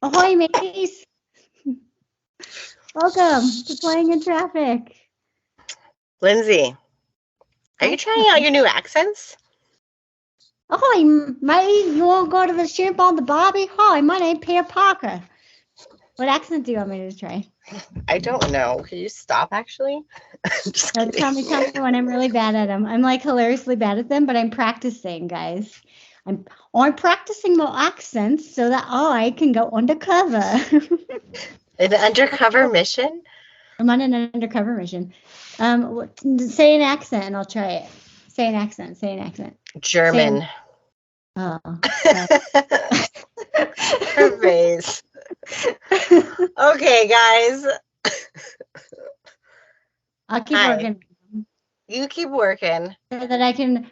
Ahoy, mateys! Welcome to Playing in Traffic. Lindsay, are you trying out your new accents? Ahoy, mate! You want to go to the shrimp on the bobby? Hi, my name's Peter Parker. What accent do you want me to try? I don't know. Can you stop, actually? Just No, kidding. tell me when I'm really bad at them. I'm like hilariously bad at them, but I'm practicing, guys. I'm practicing my accents so that I can go undercover. An undercover mission? I'm on an undercover mission. Say an accent and I'll try it. Say an accent. German. Oh. Her face. Okay, guys. I'll keep Hi. working. You keep working. So that I can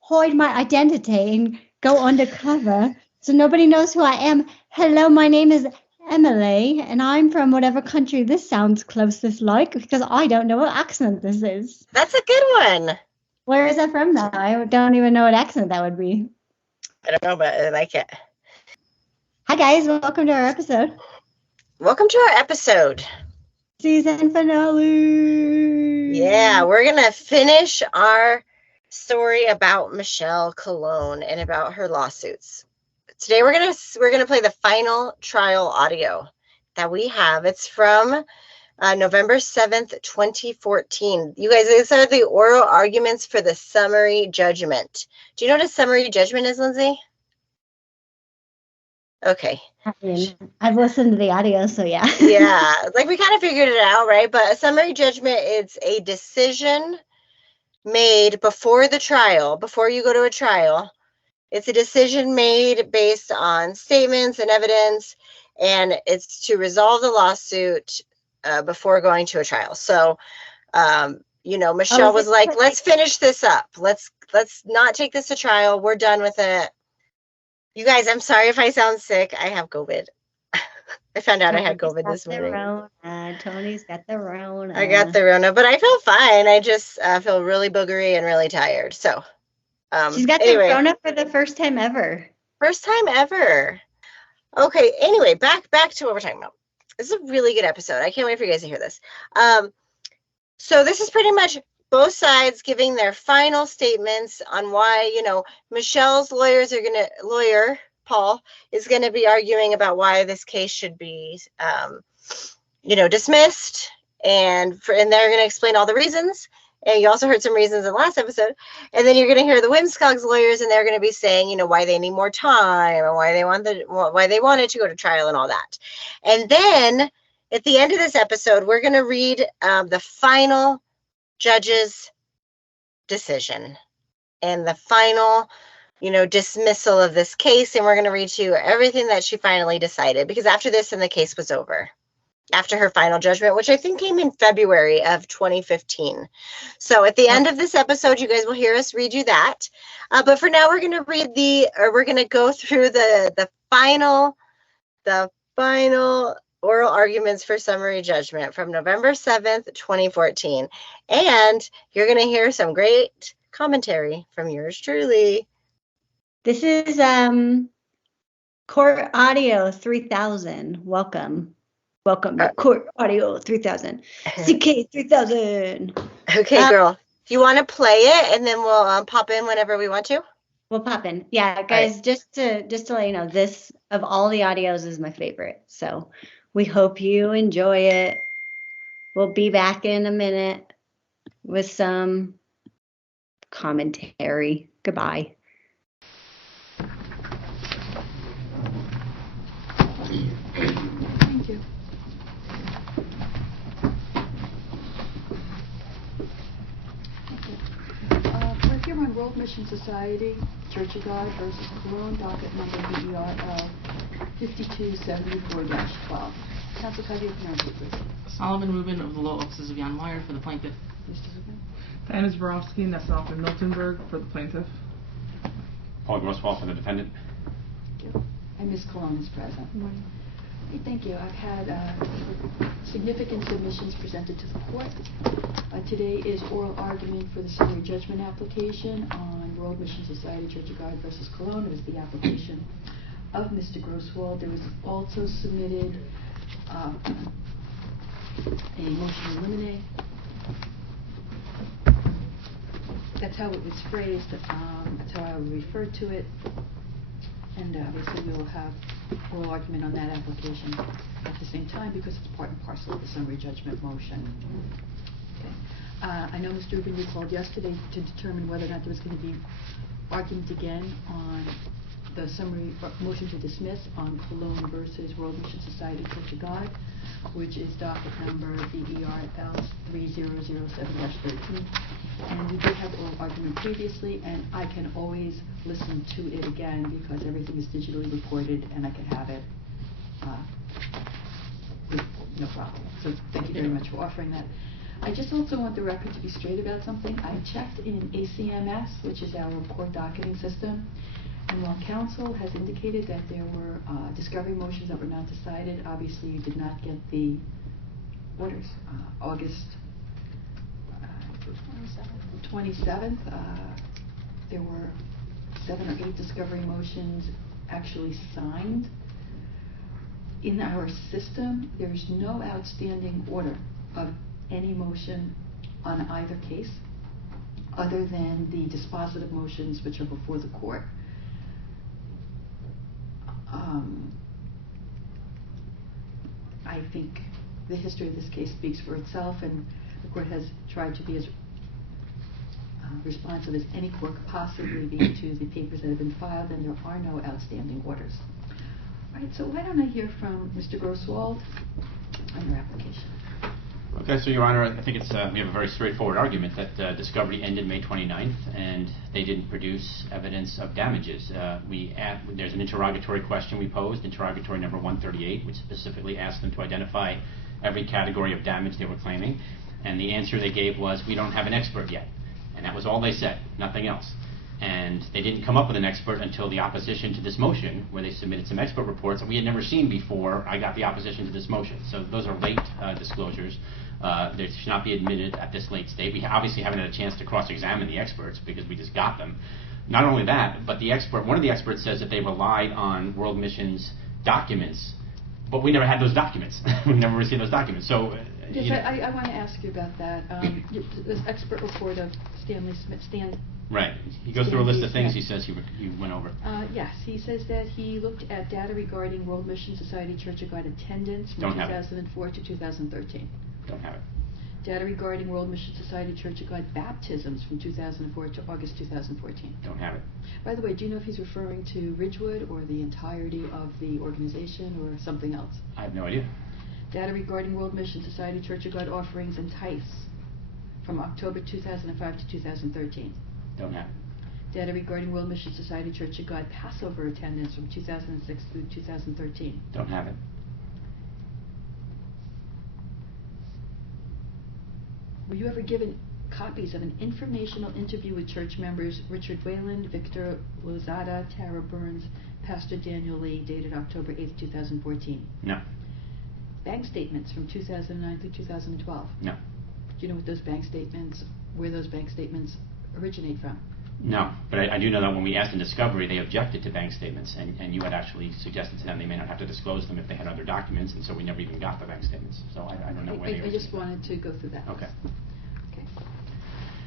hide my identity and go undercover so nobody knows who I am. Hello, my name is Emily, and I'm from whatever country this sounds closest like, because I don't know what accent this is. That's a good one. Where is that from, though? I don't even know what accent that would be. I don't know, but I like it. Hi, guys. Welcome to our episode. Welcome to our episode. Season finale. Yeah, we're going to finish our story about Michele Colón and about her lawsuits. Today we're gonna play the final trial audio that we have. It's from November 7th, 2014. You guys, these are the oral arguments for the summary judgment. Do you know what a summary judgment is, Lindsay? Okay. I mean, I've listened to the audio, so yeah. Yeah, like we kind of figured it out, right? But a summary judgment is a decision made before the trial, before you go to a trial. It's a decision made based on statements and evidence, and it's to resolve the lawsuit before going to a trial. So, Michele was like, let's finish this up. Let's not take this to trial. We're done with it. You guys, I'm sorry if I sound sick. I have COVID. I found out I had COVID this morning. Tony's got the Rona. I got the Rona, but I feel fine. I just feel really boogery and really tired. So, she's got the Rona for the first time ever. First time ever. Okay, anyway, back to what we're talking about. This is a really good episode. I can't wait for you guys to hear this. So this is pretty much both sides giving their final statements on why, Michele's lawyer, Paul, is going to be arguing about why this case should be, dismissed. And they're going to explain all the reasons. And you also heard some reasons in the last episode. And then you're going to hear the WMSCOG's lawyers, and they're going to be saying, why they need more time and why they wanted to go to trial and all that. And then at the end of this episode, we're going to read the final judge's decision and the final, dismissal of this case. And we're going to read to you everything that she finally decided, because after this, then the case was over. After her final judgment, which I think came in February of 2015. So at the end of this episode, you guys will hear us read you that. But for now, we're going to go through the final oral arguments for summary judgment from November 7th, 2014. And you're going to hear some great commentary from yours truly. This is Court Audio 3000. Welcome to Court Audio 3000. CK 3000. Okay, girl. Do you want to play it, and then we'll pop in whenever we want to? We'll pop in. Yeah, guys, right. just to let you know, this of all the audios is my favorite. So we hope you enjoy it. We'll be back in a minute with some commentary. Goodbye. Thank you. We're here on World Mission Society, Church of God versus Colón, docket number BERL 5274-12. Counsel, how do you pronounce it, please? Solomon Rubin of the Law Offices of Jan Meyer for the plaintiff. Mr. Rubin? Diana Zborowski, Nessoff and Miltonberg for the plaintiff. Paul Grosswald for the defendant. Thank you. And Ms. Colón is present. Good morning. Okay, thank you. I've had significant submissions presented to the court. Today is oral argument for the summary judgment application on World Mission Society, Church of God versus Colón. It is the application of Mr. Grosswald. There was also submitted a motion to eliminate. That's how it was phrased. That's how I would refer to it. And obviously we will have oral argument on that application at the same time because it's part and parcel of the summary judgment motion. Okay. I know Mr. Rubin, you called yesterday to determine whether or not there was going to be argument again on the summary motion to dismiss on Colón versus World Mission Society Church of God, which is docket number BERL 3007-13. And we did have oral argument previously, and I can always listen to it again because everything is digitally recorded and I can have it with no problem. So thank you very much for offering that. I just also want the record to be straight about something. I checked in ACMS, which is our court docketing system, and while counsel has indicated that there were discovery motions that were not decided, obviously you did not get the orders. August 27th, there were 7 or 8 discovery motions actually signed. In our system, there is no outstanding order of any motion on either case other than the dispositive motions which are before the court. I think the history of this case speaks for itself, and the court has tried to be as responsive as any court could possibly be to the papers that have been filed, and there are no outstanding orders. All right, so why don't I hear from Mr. Grosswald on your application? Okay, so Your Honor, I think it's we have a very straightforward argument that discovery ended May 29th, and they didn't produce evidence of damages. There's an interrogatory question we posed, interrogatory number 138, which specifically asked them to identify every category of damage they were claiming, and the answer they gave was, we don't have an expert yet. And that was all they said, nothing else. And they didn't come up with an expert until the opposition to this motion, where they submitted some expert reports that we had never seen before I got the opposition to this motion. So those are late disclosures. They should not be admitted at this late state. We obviously haven't had a chance to cross-examine the experts because we just got them. Not only that, but one of the experts says that they relied on World Mission's documents, but we never had those documents. We never received those documents. So yes, I want to ask you about that. This expert report of Stanley Smith, right. He goes through a list of things he says he went over. Yes, he says that he looked at data regarding World Mission Society Church of God attendance from 2004 to 2013. Don't have it. Data regarding World Mission Society Church of God baptisms from 2004 to August 2014. Don't have it. By the way, do you know if he's referring to Ridgewood or the entirety of the organization or something else? I have no idea. Data regarding World Mission Society Church of God offerings and tithes from October 2005 to 2013. Don't have it. Data regarding World Mission Society Church of God Passover attendance from 2006 through 2013. Don't have it. Were you ever given copies of an informational interview with church members Richard Wayland, Victor Lozada, Tara Burns, Pastor Daniel Lee, dated October 8, 2014? No. Bank statements from 2009 through 2012? No. Do you know what those bank statements, where those bank statements originate from? No, but I do know that when we asked in discovery, they objected to bank statements, and you had actually suggested to them they may not have to disclose them if they had other documents, and so we never even got the bank statements. So I don't know where they I just wanted to go through that. Okay. Okay.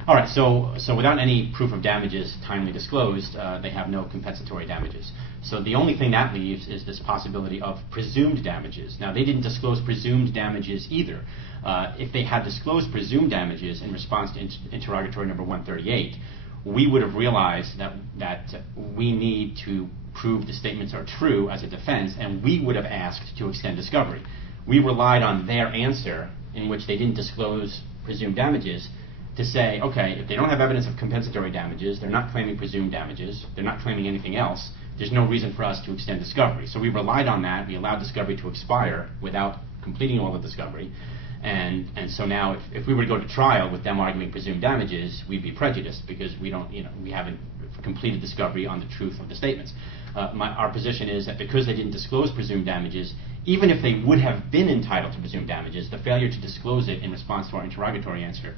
All right, so without any proof of damages timely disclosed, they have no compensatory damages. So the only thing that leaves is this possibility of presumed damages. Now, they didn't disclose presumed damages either. If they had disclosed presumed damages in response to interrogatory number 138, we would have realized that we need to prove the statements are true as a defense, and we would have asked to extend discovery. We relied on their answer, in which they didn't disclose presumed damages, to say, okay, if they don't have evidence of compensatory damages, they're not claiming presumed damages, they're not claiming anything else, there's no reason for us to extend discovery. So we relied on that. We allowed discovery to expire without completing all of discovery. And so now, if we were to go to trial with them arguing presumed damages, we'd be prejudiced because we haven't completed discovery on the truth of the statements. Our position is that because they didn't disclose presumed damages, even if they would have been entitled to presumed damages, the failure to disclose it in response to our interrogatory answer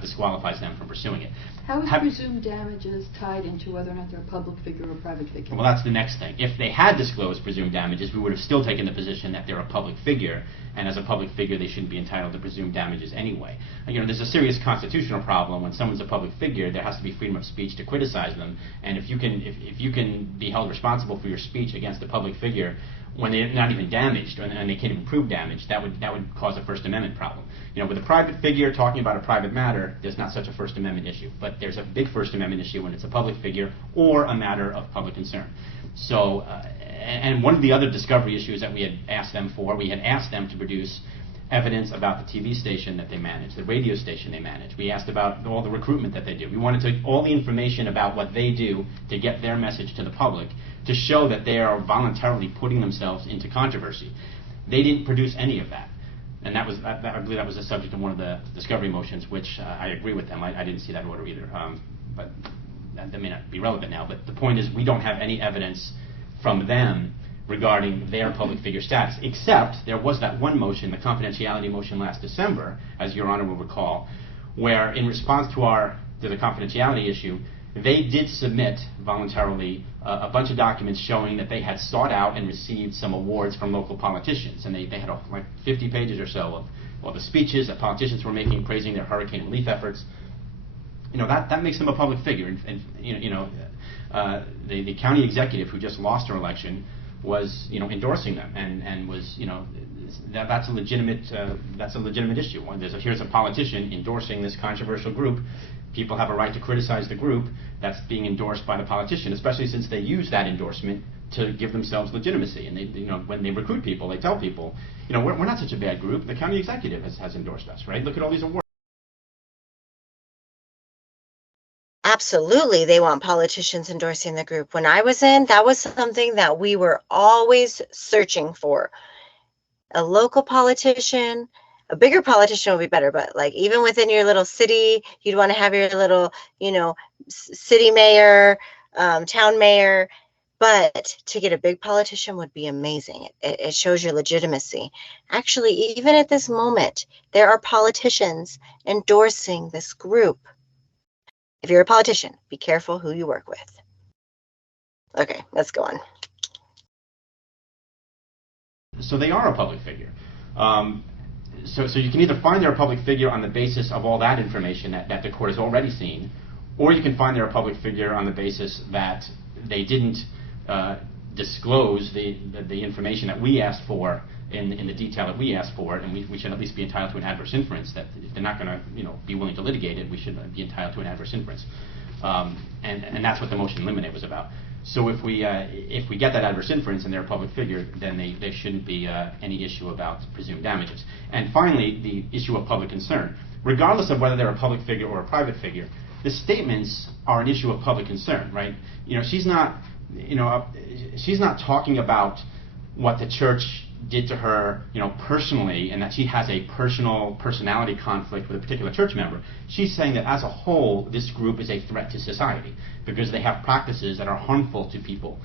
disqualifies them from pursuing it. How is presumed damages tied into whether or not they're a public figure or a private figure? Well, that's the next thing. If they had disclosed presumed damages, we would have still taken the position that they're a public figure, and as a public figure, they shouldn't be entitled to presumed damages anyway. There's a serious constitutional problem. When someone's a public figure, there has to be freedom of speech to criticize them, and if you can be held responsible for your speech against a public figure when they're not even damaged and they can't even prove damage, that would cause a First Amendment problem. With a private figure talking about a private matter, there's not such a First Amendment issue. But there's a big First Amendment issue when it's a public figure or a matter of public concern. So, and one of the other discovery issues that we had asked them to produce evidence about the TV station that they manage, the radio station they manage. We asked about all the recruitment that they do. We wanted all the information about what they do to get their message to the public, to show that they are voluntarily putting themselves into controversy. They didn't produce any of that. And I believe that was the subject of one of the discovery motions, which I agree with them. I didn't see that order either. But that may not be relevant now. But the point is, we don't have any evidence from them regarding their public figure status, except there was that one motion, the confidentiality motion last December, as Your Honor will recall, where in response to the confidentiality issue, they did submit voluntarily a bunch of documents showing that they had sought out and received some awards from local politicians. And they had like 50 pages or so of all the speeches that politicians were making praising their hurricane relief efforts. That makes them a public figure. And the county executive who just lost her election was endorsing them and was that's a legitimate issue. Here's a politician endorsing this controversial group. People have a right to criticize the group that's being endorsed by the politician, especially since they use that endorsement to give themselves legitimacy. And they, when they recruit people, they tell people, we're not such a bad group. The county executive has endorsed us, right? Look at all these awards. Absolutely, they want politicians endorsing the group. When I was in, that was something that we were always searching for. A local politician, a bigger politician would be better, but like even within your little city, you'd want to have your little, city mayor, town mayor. But to get a big politician would be amazing. It shows your legitimacy. Actually, even at this moment, there are politicians endorsing this group. If you're a politician, be careful who you work with. Okay, let's go on. So they are a public figure. So you can either find they're a public figure on the basis of all that information that the court has already seen, or you can find they're a public figure on the basis that they didn't disclose the information that we asked for in the detail that we asked for, and we should at least be entitled to an adverse inference that if they're not going to be willing to litigate it, we should be entitled to an adverse inference. And that's what the motion in limine was about. So if we get that adverse inference and they're a public figure, then there shouldn't be any issue about presumed damages. And finally, the issue of public concern. Regardless of whether they're a public figure or a private figure, the statements are an issue of public concern, right? She's not talking about what the church did to her, personally, and that she has a personality conflict with a particular church member. She's saying that as a whole, this group is a threat to society because they have practices that are harmful to people.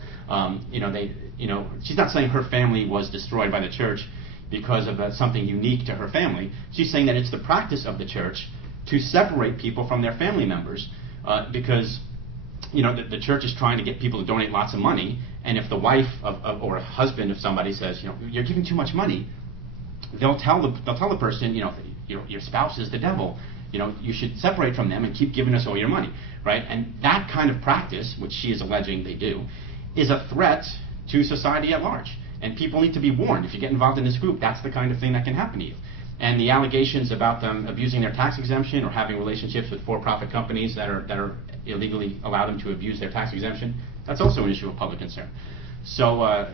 She's not saying her family was destroyed by the church because of something unique to her family. She's saying that it's the practice of the church to separate people from their family members because the church is trying to get people to donate lots of money, and if the wife or a husband of somebody says, you're giving too much money, they'll tell the person, your spouse is the devil. You should separate from them and keep giving us all your money, right? And that kind of practice, which she is alleging they do, is a threat to society at large. And people need to be warned. If you get involved in this group, that's the kind of thing that can happen to you. And the allegations about them abusing their tax exemption or having relationships with for-profit companies that are illegally allow them to abuse their tax exemption, that's also an issue of public concern. So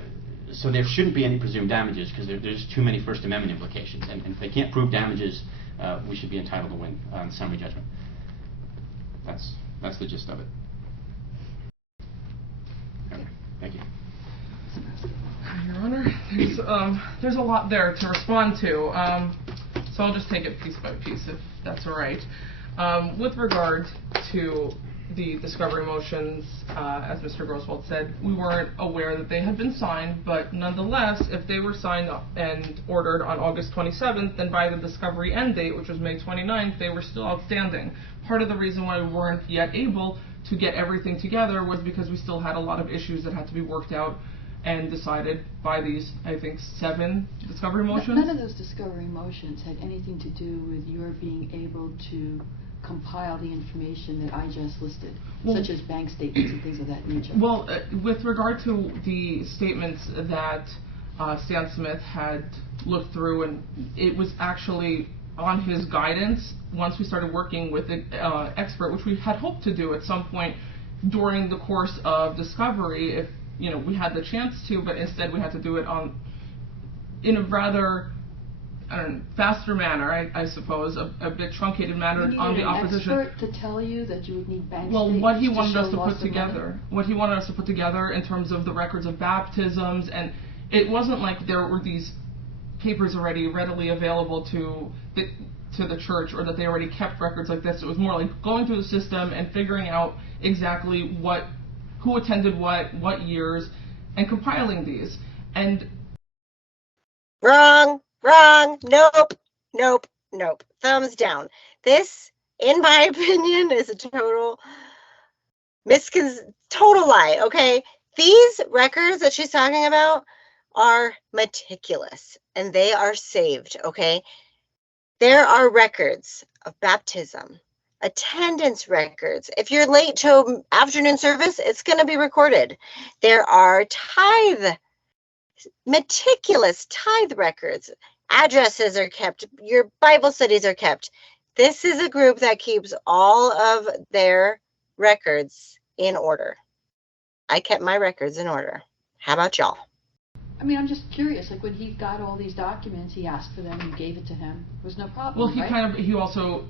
there shouldn't be any presumed damages because there's too many First Amendment implications. And if they can't prove damages, we should be entitled to win on summary judgment. That's the gist of it. Okay, thank you. Your Honor, there's a lot there to respond to, so I'll just take it piece by piece if that's all right. With regard to the discovery motions, as Mr. Grosswald said, we weren't aware that they had been signed, but nonetheless, if they were signed and ordered on August 27th, then by the discovery end date, which was May 29th, they were still outstanding. Part of the reason why we weren't yet able to get everything together was because we still had a lot of issues that had to be worked out and decided by these, I think, 7 discovery motions. None of those discovery motions had anything to do with your being able to compile the information that I just listed, such as bank statements and things of that nature. Well, with regard to the statements that Stan Smith had looked through, and it was actually on his guidance once we started working with an expert, which we had hoped to do at some point during the course of discovery, if we had the chance to, but instead we had to do it in a rather faster manner, I suppose, a bit truncated manner on the opposition. An expert to tell you that you would need bank well, statements what he wanted to us to show put loss of together, money? In terms of the records of baptisms, and it wasn't like there were these papers already readily available to the church, or that they already kept records like this. It was more like going through the system and figuring out exactly who attended what years, and compiling these. And Wrong. Nope. Thumbs down. This, in my opinion, is a total lie, okay? These records that she's talking about are meticulous, and they are saved, okay? There are records of baptism, attendance records. If you're late to afternoon service, it's going to be recorded. There are meticulous tithe records. Addresses are kept. Your Bible studies are kept. This is a group that keeps all of their records in order. I kept my records in order. How about y'all? I mean, I'm just curious. Like when he got all these documents, he asked for them, you gave it to him. There was no problem. Well, right? he also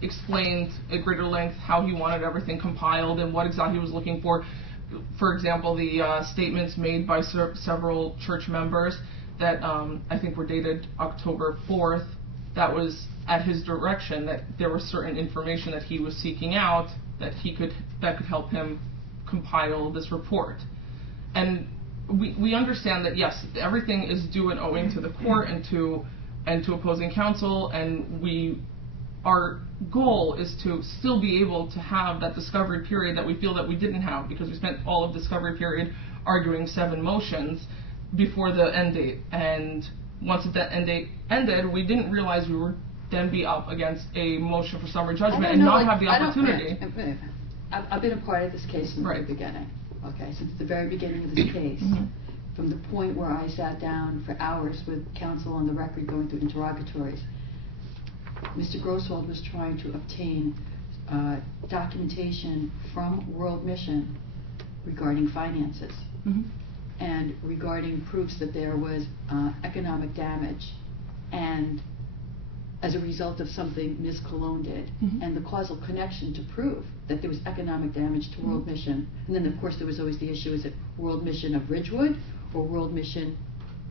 explained at greater length how he wanted everything compiled and what exactly he was looking for. For example, the statements made by several church members that I think were dated October 4th, that was at his direction, that there was certain information that he was seeking out that could help him compile this report. And we understand that, yes, everything is due and owing to the court and to opposing counsel, and our goal is to still be able to have that discovery period that we feel that we didn't have, because we spent all of discovery period arguing 7 motions before the end date. And once that end date ended, we didn't realize we would then be up against a motion for summary judgment and not have the opportunity. I've been a part of this case from the very beginning. Okay, since the very beginning of this case, from the point where I sat down for hours with counsel on the record going through interrogatories. Mr. Grosswald was trying to obtain documentation from World Mission regarding finances and regarding proofs that there was economic damage, and as a result of something Ms. Colón did, and the causal connection to prove that there was economic damage to World Mission. And then, of course, there was always the issue, is it World Mission of Ridgewood or World Mission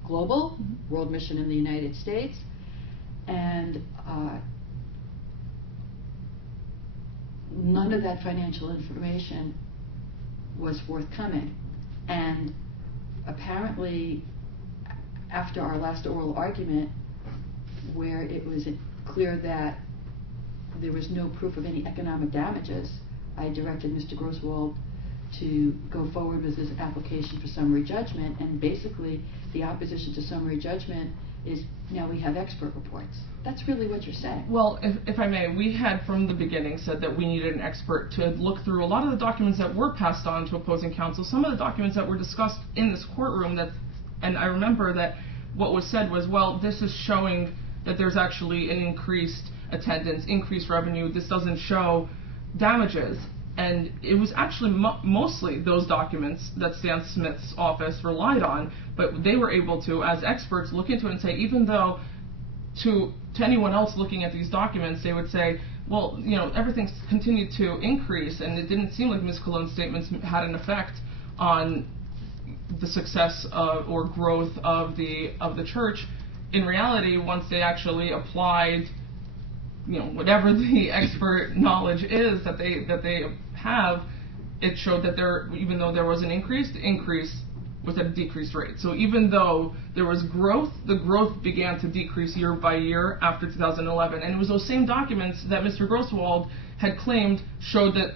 Global, World Mission in the United States? And none of that financial information was forthcoming. And apparently, after our last oral argument, where it was clear that there was no proof of any economic damages, I directed Mr. Grosswald to go forward with his application for summary judgment, and basically the opposition to summary judgment is, now we have expert reports. That's really what you're saying. Well, if I may, we had from the beginning said that we needed an expert to look through a lot of the documents that were passed on to opposing counsel, some of the documents that were discussed in this courtroom, and I remember that what was said was, well, this is showing that there's actually an increased attendance, increased revenue. This doesn't show damages. And it was actually mostly those documents that Stan Smith's office relied on, but they were able to, as experts, look into it and say, even though to anyone else looking at these documents, they would say, well, everything's continued to increase, and it didn't seem like Ms. Colón's statements had an effect on the success or growth of the church. In reality, once they actually applied, whatever the expert knowledge is that they have, it showed that even though there was an increase, the increase was at a decreased rate. So even though there was growth, the growth began to decrease year by year after 2011. And it was those same documents that Mr. Grosswald had claimed showed that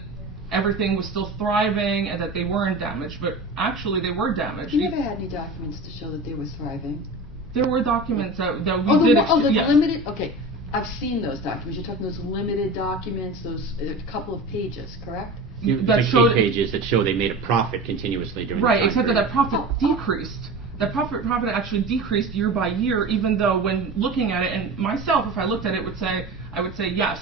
everything was still thriving and that they weren't damaged. But actually, they were damaged. You never had any documents to show that they were thriving. There were documents that we did. The limited. Okay, I've seen those documents. You're talking those limited documents, those a couple of pages, correct? That showed 8 pages that show they made a profit continuously during the time except period. that profit decreased. That profit actually decreased year by year, even though when looking at it, and myself, if I looked at it, I would say yes,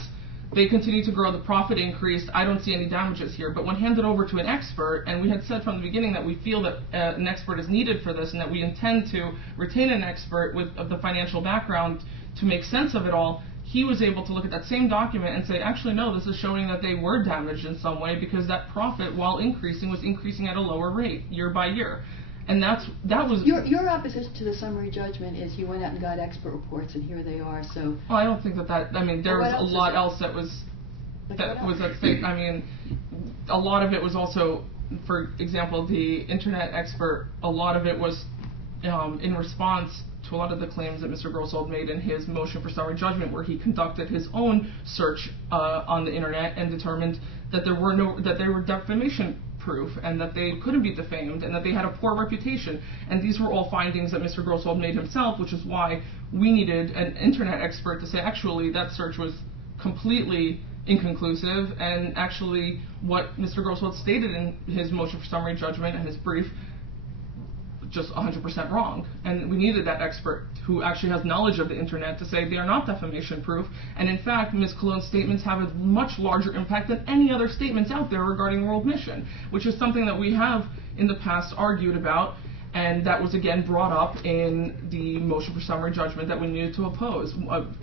they continue to grow, the profit increased, I don't see any damages here. But when handed over to an expert, and we had said from the beginning that we feel that an expert is needed for this, and that we intend to retain an expert of the financial background to make sense of it all, he was able to look at that same document and say, actually, no, this is showing that they were damaged in some way because that profit, while increasing, was increasing at a lower rate year by year. And that was... Your opposition to the summary judgment is you went out and got expert reports, and here they are, so... Well, I don't think I mean, there was a lot else that was at stake. I mean, a lot of it was also, for example, the internet expert, a lot of it was in response to a lot of the claims that Mr. Grosswald made in his motion for summary judgment, where he conducted his own search on the internet and determined that they were defamation proof and that they couldn't be defamed and that they had a poor reputation. And these were all findings that Mr. Grosswald made himself, which is why we needed an internet expert to say, actually, that search was completely inconclusive, and actually what Mr. Grosswald stated in his motion for summary judgment and his brief just 100% wrong. And we needed that expert who actually has knowledge of the internet to say they are not defamation proof. And in fact, Ms. Colón's statements have a much larger impact than any other statements out there regarding world mission, which is something that we have in the past argued about, and that was again brought up in the motion for summary judgment that we needed to oppose.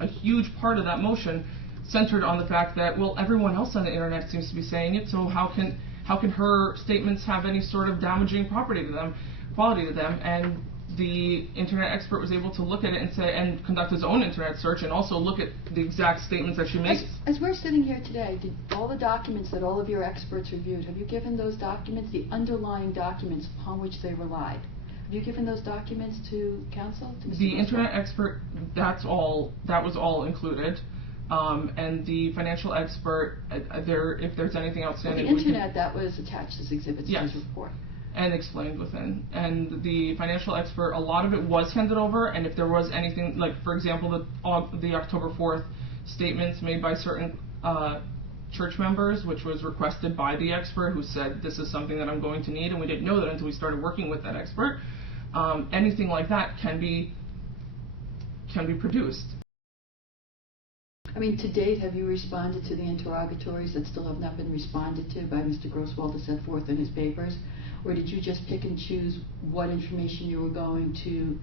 A huge part of that motion centered on the fact that, well, everyone else on the internet seems to be saying it, so how can her statements have any sort of damaging quality to them? And the internet expert was able to look at it and say, and conduct his own internet search and also look at the exact statements that she makes. As we're sitting here today, did all the documents that all of your experts reviewed, have you given those documents, the underlying documents upon which they relied? Have you given those documents to counsel? To Mr. The Grosswald? internet expert, that was all included. And the financial expert, if there's anything outstanding. Well, the internet, that was attached as exhibits to his report. And explained within. And the financial expert, a lot of it was handed over, and if there was anything, like, for example, the October 4th statements made by certain church members, which was requested by the expert, who said, this is something that I'm going to need, and we didn't know that until we started working with that expert, anything like that can be produced. I mean, to date, have you responded to the interrogatories that still have not been responded to by Mr. Grosswald to set forth in his papers? Or did you just pick and choose what information you were going to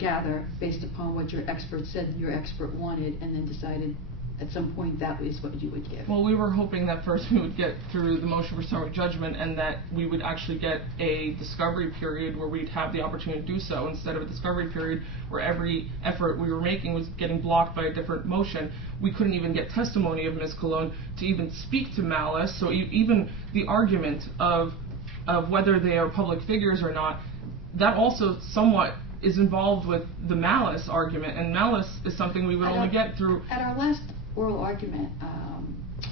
gather based upon what your expert said your expert wanted, and then decided at some point that is what you would give? Well, we were hoping that first we would get through the motion for summary judgment and that we would actually get a discovery period where we'd have the opportunity to do so, instead of a discovery period where every effort we were making was getting blocked by a different motion. We couldn't even get testimony of Ms. Colón to even speak to malice, so even the argument of whether they are public figures or not, that also somewhat is involved with the malice argument, and malice is something we would only get through... At our last oral argument,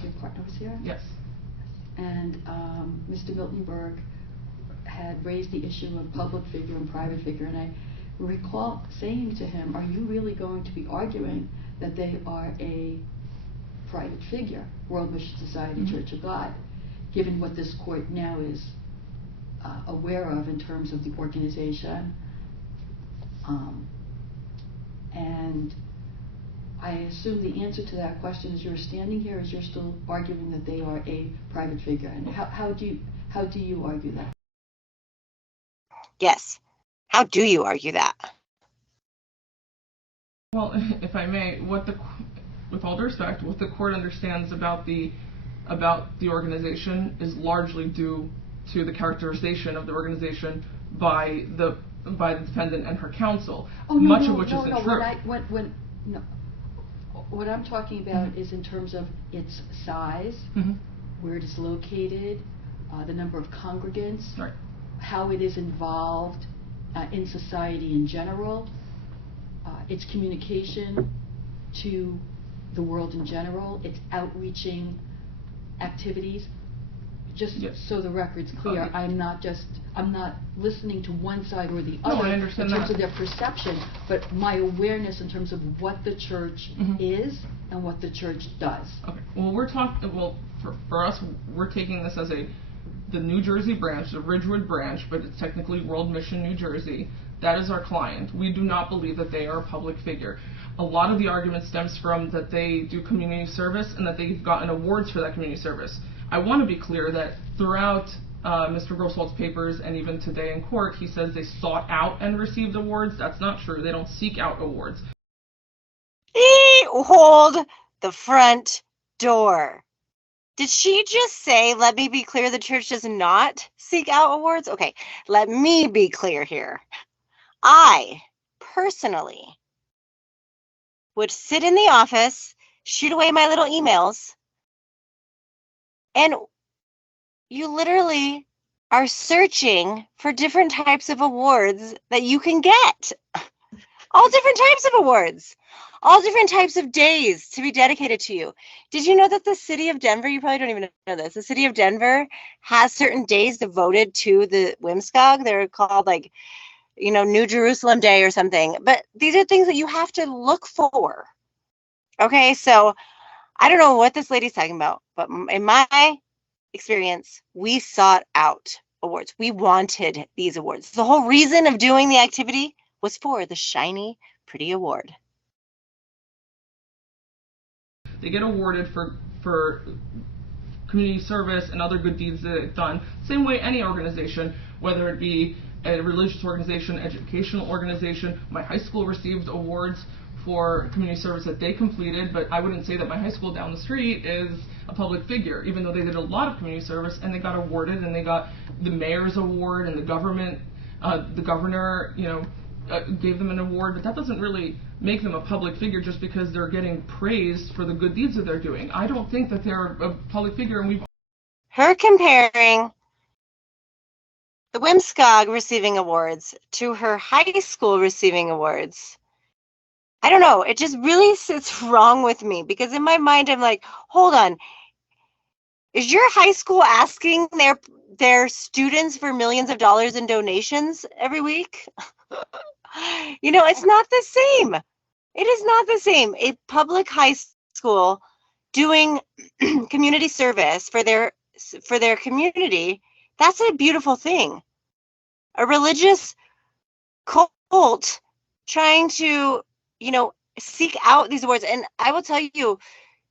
your partner was here? Yes. And Mr. Miltenberg had raised the issue of public figure and private figure, and I recall saying to him, are you really going to be arguing that they are a private figure, World Mission Society, Church of God, given what this court now is aware of in terms of the organization? And I assume the answer to that question is you're standing here as you're still arguing that they are a private figure. And how do you argue that? Yes. How do you argue that? Well, if I may, with all due respect, what the court understands about the organization is largely due to the characterization of the organization by the defendant and her counsel, much of which isn't true. What I'm talking about is in terms of its size, where it is located, the number of congregants, Right. how it is involved in society in general, its communication to the world in general, its outreaching activities. Just Yes. so the record's clear, Okay. I'm not listening to one side or the No, other I understand in terms that. of their perception, but my awareness in terms of what the church Mhm. is and what the church does. Okay. Well, we're talking. Well, for us, we're taking this as the New Jersey branch, the Ridgewood branch, but it's technically World Mission New Jersey. That is our client. We do not believe that they are a public figure. A lot of the argument stems from that they do community service and that they've gotten awards for that community service. I want to be clear that throughout Mr. Grosswald's papers and even today in court, he says they sought out and received awards. That's not true. They don't seek out awards. Hold the front door. Did she just say, let me be clear, the church does not seek out awards? Okay, let me be clear here. I personally would sit in the office, shoot away my little emails, and you literally are searching for different types of awards that you can get. All different types of awards. All different types of days to be dedicated to you. Did you know that the city of Denver, you probably don't even know this, the city of Denver has certain days devoted to the WMSCOG. They're called like, New Jerusalem Day or something. But these are things that you have to look for. Okay, so I don't know what this lady's talking about, but in my experience, we sought out awards. We wanted these awards. The whole reason of doing the activity was for the shiny, pretty award. They get awarded for community service and other good deeds that they've done. Same way any organization, whether it be a religious organization, educational organization. My high school received awards for community service that they completed, but I wouldn't say that my high school down the street is a public figure, even though they did a lot of community service and they got awarded and they got the mayor's award and the governor, gave them an award, but that doesn't really make them a public figure just because they're getting praised for the good deeds that they're doing. I don't think that they're a public figure, and we've... Her comparing the WMSCOG receiving awards to her high school receiving awards, I don't know, it just really sits wrong with me, because in my mind I'm like, hold on, is your high school asking their students for millions of dollars in donations every week? It's not the same. It is not the same. A public high school doing community service for their community, that's a beautiful thing. A religious cult trying to, seek out these awards. And I will tell you,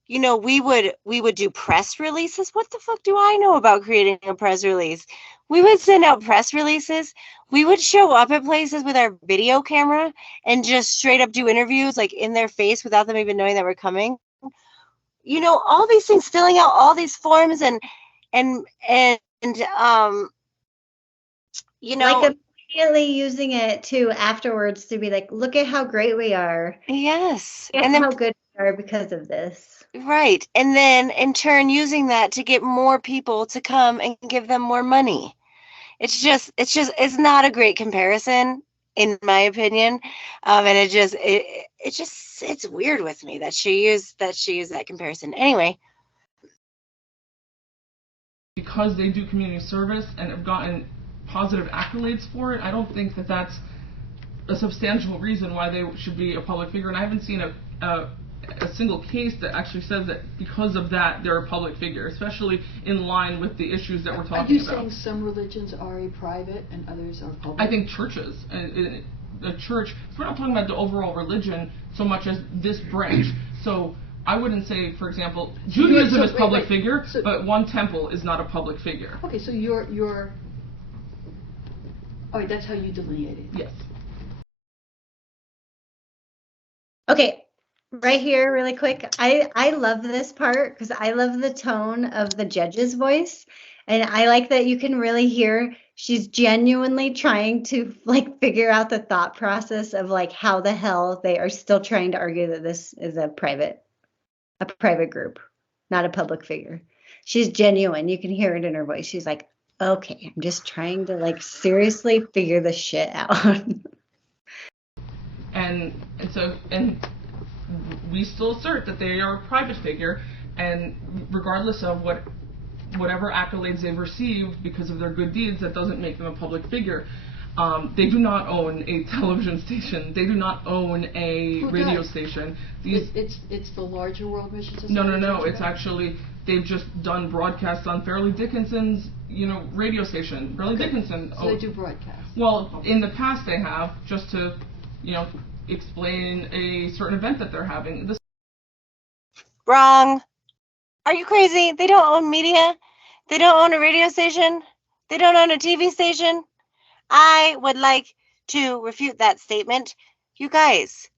we would do press releases. What the fuck do I know about creating a press release? We would send out press releases. We would show up at places with our video camera and just straight up do interviews like in their face without them even knowing that we're coming. All these things, filling out all these forms and like immediately using it to afterwards to be like, look at how great we are. Yes. And then how good we are because of this. Right. And then in turn using that to get more people to come and give them more money. It's not a great comparison in my opinion. And it's weird with me that she used that comparison. Anyway. Because they do community service and have gotten positive accolades for it, I don't think that that's a substantial reason why they should be a public figure. And I haven't seen a single case that actually says that because of that they're a public figure, especially in line with the issues that we're talking about. Are you saying some religions are a private and others are public? I think churches, a church, so we're not talking about the overall religion so much as this branch. So I wouldn't say, for example, Judaism is public figure, but one temple is not a public figure. Okay, so you're all right, that's how you delineate it. Yes. Okay, right here, really quick. I love this part because I love the tone of the judge's voice. And I like that you can really hear she's genuinely trying to figure out the thought process of how the hell they are still trying to argue that this is a private group, not a public figure. she's genuine. You can hear it in her voice. She's like, okay, I'm just trying to like seriously figure this shit out. And we still assert that they are a private figure, and regardless of whatever accolades they've received because of their good deeds, that doesn't make them a public figure. They do not own a television station. They do not own a radio station. It's the larger World Mission Society. No. It's actually, they've just done broadcasts on Fairleigh Dickinson's, radio station. Fairleigh Dickinson. So they do broadcasts. Well, in the past they have, just to, explain a certain event that they're having. Wrong. Are you crazy? They don't own media. They don't own a radio station. They don't own a TV station. I would like to refute that statement. You guys,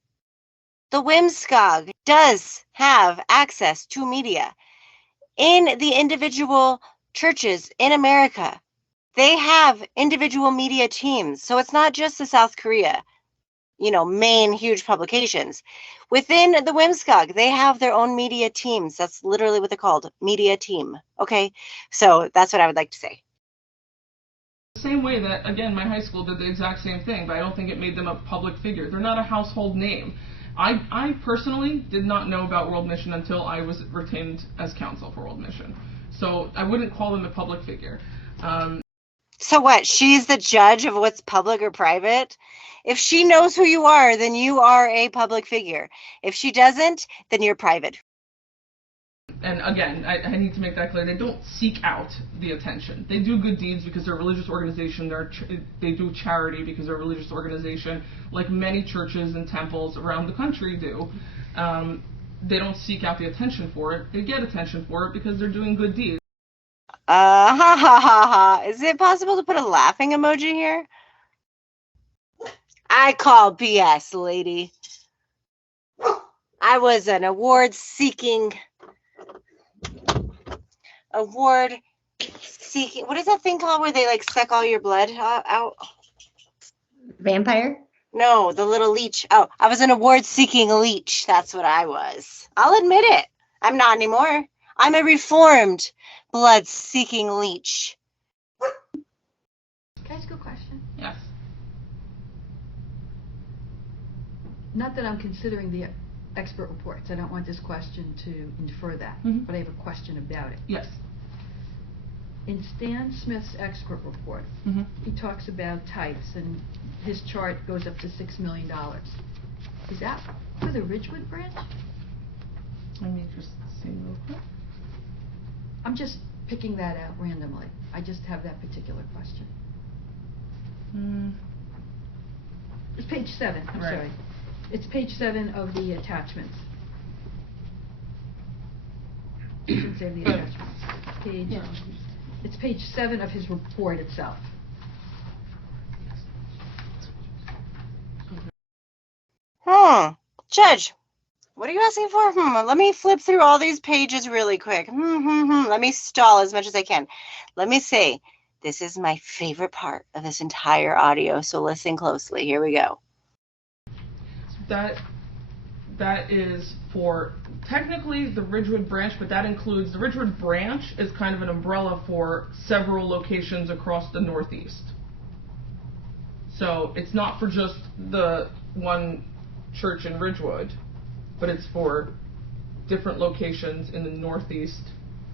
the WMSCOG does have access to media. In the individual churches in America, they have individual media teams. So it's not just the South Korea, main huge publications. Within the WMSCOG, they have their own media teams. That's literally what they're called, media team. Okay, so that's what I would like to say. The same way that, again, my high school did the exact same thing, but I don't think it made them a public figure. They're not a household name. I personally did not know about World Mission until I was retained as counsel for World Mission. So I wouldn't call them a public figure. So what? She's the judge of what's public or private? If she knows who you are, then you are a public figure. If she doesn't, then you're private. And again, I need to make that clear. They don't seek out the attention. They do good deeds because they're a religious organization. They do charity because they're a religious organization, like many churches and temples around the country do. They don't seek out the attention for it. They get attention for it because they're doing good deeds. Ha ha ha ha. Is it possible to put a laughing emoji here? I call BS, lady. I was an award-seeking, what is that thing called where they like suck all your blood out? Vampire? No, the little leech. Oh, I was an award-seeking leech. That's what I was. I'll admit it. I'm not anymore. I'm a reformed blood-seeking leech. Can I ask a question? Yes. Not that I'm considering the expert reports. I don't want this question to infer that, but I have a question about it. Yes. In Stan Smith's expert report, he talks about types, and his chart goes up to $6 million. Is that for the Ridgewood branch? Let me just see real quick. I'm just picking that out randomly. I just have that particular question. It's page 7. I'm sorry. It's page 7 of the attachments. You can say the attachments. It's page 7 of his report itself. Judge, what are you asking for? Let me flip through all these pages really quick. Let me stall as much as I can. Let me say, this is my favorite part of this entire audio, so listen closely. Here we go. That is for technically the Ridgewood branch, but that includes the Ridgewood branch is kind of an umbrella for several locations across the Northeast. So it's not for just the one church in Ridgewood, but it's for different locations in the Northeast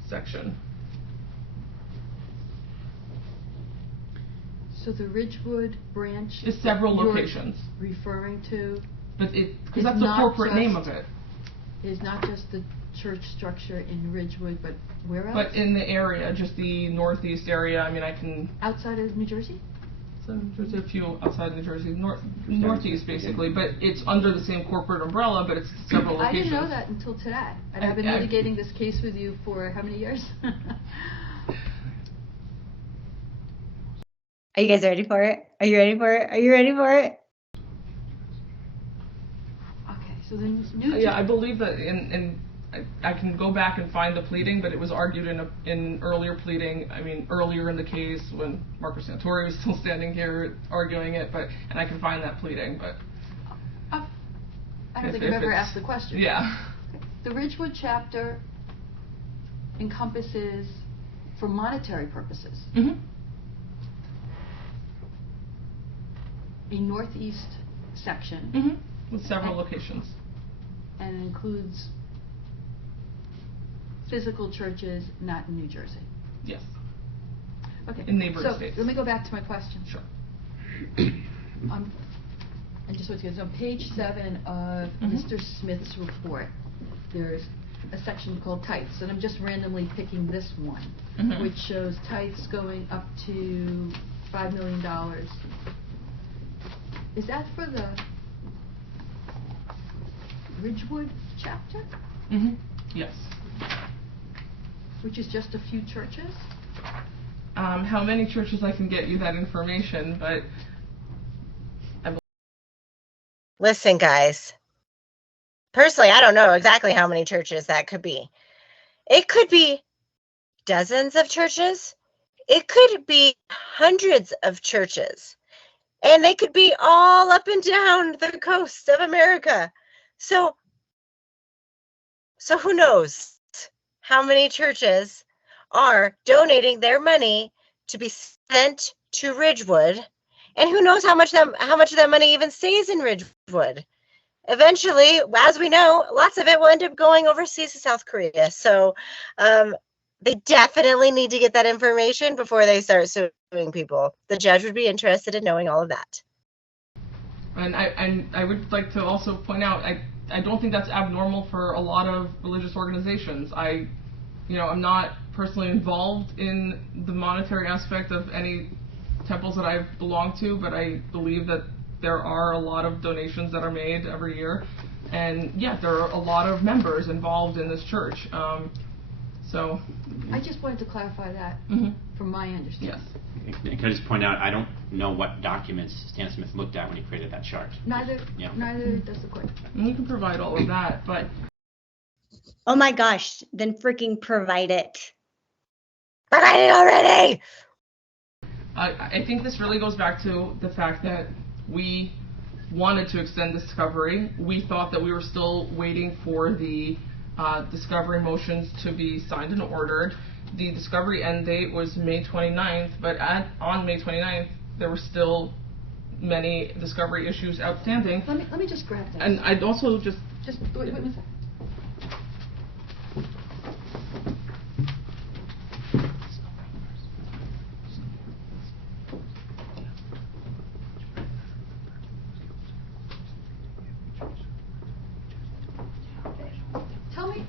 section. So the Ridgewood branch is several locations. Referring to, but because that's the corporate name of it. Is not just the church structure in Ridgewood, but where else? But in the area, just the Northeast area. I mean, I can. Outside of New Jersey? So there's a few outside New Jersey, Northeast basically, but it's under the same corporate umbrella, but it's several locations. I didn't know that until today. And I've been litigating this case with you for how many years? Are you guys ready for it? Are you ready for it? Are you ready for it? Okay, so the new... Yeah, I believe that I can go back and find the pleading, but it was argued in earlier pleading, I mean, earlier in the case when Marco Santori was still standing here arguing it, and I can find that pleading, but... I don't think I've ever asked the question. Yeah. Okay. The Ridgewood chapter encompasses for monetary purposes Mm-hmm. a northeast section Mm-hmm. With several locations. and includes physical churches not in New Jersey. Yes. Okay. In neighboring so states. let me go back to my question. Sure. I just want to go on page 7 of Mr. Smith's report. There's a section called tithes, and I'm just randomly picking this one, which shows tithes going up to $5 million. Is that for the Ridgewood chapter, Mm-hmm. Yes. which is just a few churches? How many churches I can get you that information, but Listen, guys. Personally, I don't know exactly how many churches that could be. It could be dozens of churches. It could be hundreds of churches. And they could be all up and down the coast of America. So who knows how many churches are donating their money to be sent to Ridgewood, and who knows how much of that money even stays in Ridgewood. Eventually, as we know, lots of it will end up going overseas to South Korea. So they definitely need to get that information before they start suing people. The judge would be interested in knowing all of that. And I would like to also point out, I don't think that's abnormal for a lot of religious organizations. I'm not personally involved in the monetary aspect of any temples that I belong to, but I believe that there are a lot of donations that are made every year. And yeah, there are a lot of members involved in this church. So I just wanted to clarify that from my understanding. yes. Can I just point out, I don't know what documents Stan Smith looked at when he created that chart. Neither does the court. And we can provide all of that, but Oh my gosh, then freaking provide it. Provide it already! I think this really goes back to the fact that we wanted to extend discovery. We thought that we were still waiting for the discovery motions to be signed and ordered. The discovery end date was May 29th, but on May 29th, there were still many discovery issues outstanding. Let me just grab that. And I'd also just wait a second.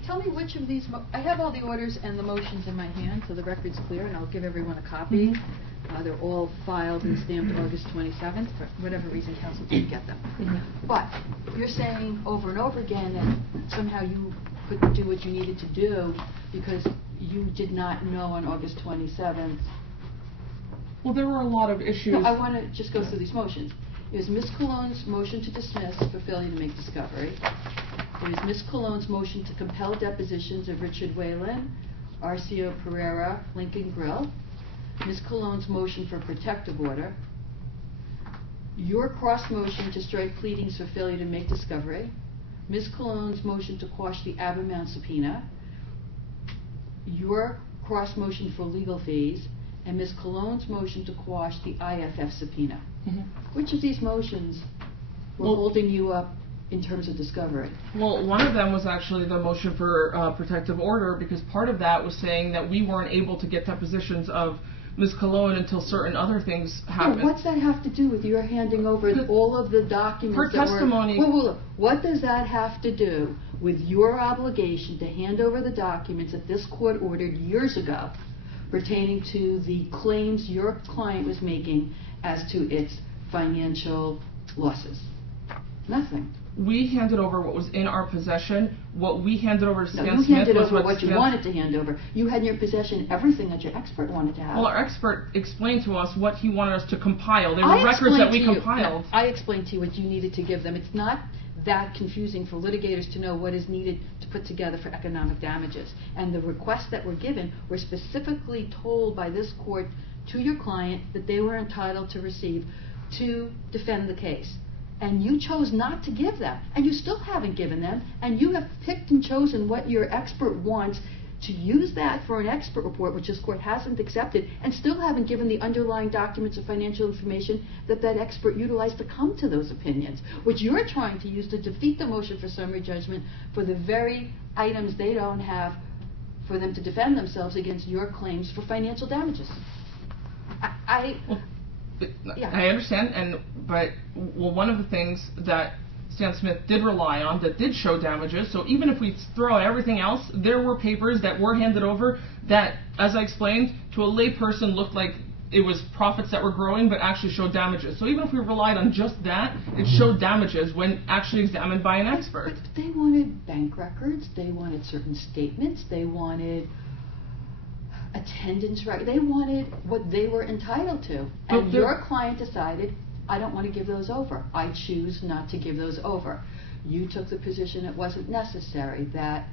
Tell me which of these, I have all the orders and the motions in my hand, so the record's clear, and I'll give everyone a copy. They're all filed and stamped August 27th. For whatever reason, council didn't get them. But you're saying over and over again that somehow you couldn't do what you needed to do because you did not know on August 27th. well, there were a lot of issues. No, I want to just go through these motions. There's Ms. Colón's motion to dismiss for failure to make discovery. There's Ms. Colón's motion to compel depositions of Richard Whalen, Arcio Pereira, Lincoln Grill. Ms. Colón's motion for protective order. Your cross motion to strike pleadings for failure to make discovery. Ms. Colón's motion to quash the Abermount subpoena. Your cross motion for legal fees. And Ms. Colón's motion to quash the IFF subpoena. Which of these motions were holding you up in terms of discovery? Well, one of them was actually the motion for protective order, because part of that was saying that we weren't able to get depositions of Ms. Colón until certain other things happened. What's that have to do with your handing over all of the documents? Her testimony. What does that have to do with your obligation to hand over the documents that this court ordered years ago pertaining to the claims your client was making as to its financial losses? Nothing. We handed over what was in our possession. What we handed over to Stan No, you Smith handed was over what what you Smith wanted to hand over. You had in your possession everything that your expert wanted to have. Well, our expert explained to us what he wanted us to compile. There were records that we compiled. I explained to you what you needed to give them. It's not that confusing for litigators to know what is needed to put together for economic damages. And the requests that were given were specifically told by this court to your client that they were entitled to receive to defend the case. And you chose not to give them. And you still haven't given them. And you have picked and chosen what your expert wants to use that for an expert report, which this court hasn't accepted, and still haven't given the underlying documents or financial information that that expert utilized to come to those opinions, which you're trying to use to defeat the motion for summary judgment for the very items they don't have for them to defend themselves against your claims for financial damages. Yeah. I understand, but one of the things that Stan Smith did rely on that did show damages, so even if we throw out everything else, there were papers that were handed over that, as I explained, to a layperson looked like it was profits that were growing, but actually showed damages. So even if we relied on just that, it showed damages when actually examined by an expert. But they wanted bank records, they wanted certain statements, they wanted attendance records, they wanted what they were entitled to. And your client decided, I don't want to give those over. I choose not to give those over. You took the position it wasn't necessary, that